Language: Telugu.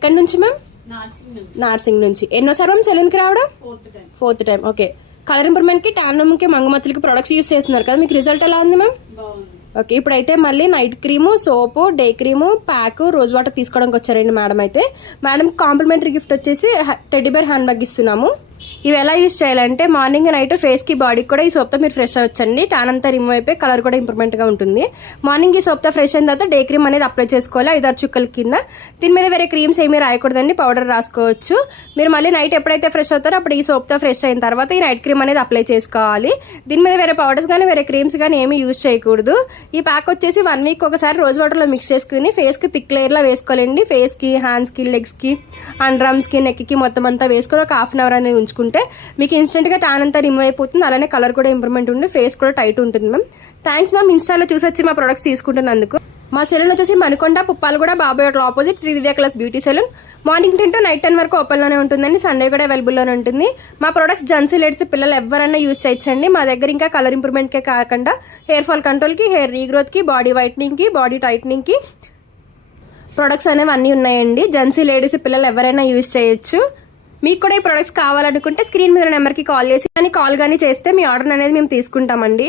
ఎక్కడి నుంచి మ్యామ్? నార్సింగ్ నుంచి. ఎన్నోసారి మ్యామ్ సెలూన్కి రావడం? Fourth time. Okay. Colour improvement కి, టాన్ కి, మంగమచ్చలకి ప్రొడక్ట్స్ యూస్ చేస్తున్నారు కదా, మీకు రిజల్ట్ ఎలా ఉంది మ్యామ్? ఓకే. ఇప్పుడైతే మళ్ళీ night cream, soap, day cream, pack, rose water తీసుకోవడానికి వచ్చారండి మేడం. అయితే మేడం కాంప్లిమెంటరీ గిఫ్ట్ వచ్చేసి టెడ్డీ బేర్ హ్యాండ్ బ్యాగ్ ఇస్తున్నాము. ఇవి ఎలా యూస్ చేయాలంటే మార్నింగ్ నైట్ ఫేస్ కి, బాడీకి కూడా ఈ సోప్తో మీరు ఫ్రెష్ అవ్వచ్చండి. టాన్ అంతా రిమూవ్ అయిపోయి కలర్ కూడా ఇంప్రూవ్మెంట్ గా ఉంటుంది. మార్నింగ్ ఈ సోప్తో ఫ్రెష్ అయిన తర్వాత డే క్రీమ్ అనేది అప్లై చేసుకోవాలి 5-6 చుక్కల కింద. దీని మీద వేరే క్రీమ్స్ ఏమీ రాయకూడదండి, పౌడర్ రాసుకోవచ్చు. మీరు మళ్ళీ నైట్ ఎప్పుడైతే ఫ్రెష్ అవుతారో అప్పుడు ఈ సోప్తో ఫ్రెష్ అయిన తర్వాత ఈ నైట్ క్రీమ్ అనేది అప్లై చేసుకోవాలి. దీని మీద వేరే పౌడర్స్ కానీ వేరే క్రీమ్స్ కానీ ఏమీ యూజ్ చేయకూడదు. ఈ ప్యాక్ వచ్చేసి 1 వీక్ ఒకసారి రోజ్ వాటర్లో మిక్స్ చేసుకుని ఫేస్ కి థిక్ లేయర్ లా వేసుకోవాలండి. ఫేస్ కి, హ్యాండ్స్ కి, లెగ్స్ కి, అండ్ డ్రమ్స్ కి, నెక్ కి మొత్తం అంతా వేసుకొని ఒక హాఫ్ అన్ అవర్ అనేది ఉంచుకుంటే మీకు ఇన్స్టెంట్ గా టాన్ అంతా రిమూవ్ అయిపోతుంది. అలానే కలర్ కూడా ఇంప్రూవ్మెంట్ ఉంది, ఫేస్ కూడా టైట్ ఉంటుంది మ్యామ్. థ్యాంక్స్ మ్యామ్ ఇన్స్టాలో చూసి వచ్చి మా ప్రొడక్ట్స్ తీసుకుంటున్నందుకు. మా సెలూన్ వచ్చేసి Manikonda, Puppalaguda, Babai hotel opposite Shri Divya class beauty salon. Morning 10 to night 10 వరకు ఓపెన్ లోనే ఉంటుందండి. సండే కూడా అవైలబుల్ లోనే ఉంటుంది. మా ప్రొడక్ట్స్ జెంట్స్ లేడీస్ పిల్లలు ఎవరైనా యూజ్ చేయొచ్చండి. మా దగ్గర ఇంకా కలర్ ఇంప్రూవ్మెంట్ కే కాకుండా హెయిర్ ఫాల్ కంట్రోల్ కి, హెయిర్ రీగ్రోత్ కి, బాడీ వైట్నింగ్ కి, బాడీ టైట్నింగ్ కి ప్రొడక్ట్స్ అనేవి అన్నీ ఉన్నాయండి. జెంట్స్ లేడీస్ పిల్లలు ఎవరైనా యూజ్ చేయొచ్చు. మీకు కూడా ఈ ప్రొడక్ట్స్ కావాలనుకుంటే స్క్రీన్ మీద నెంబర్కి కాల్ చేసి కాల్ కానీ చేస్తే మీ ఆర్డర్ అనేది మేము తీసుకుంటామండి.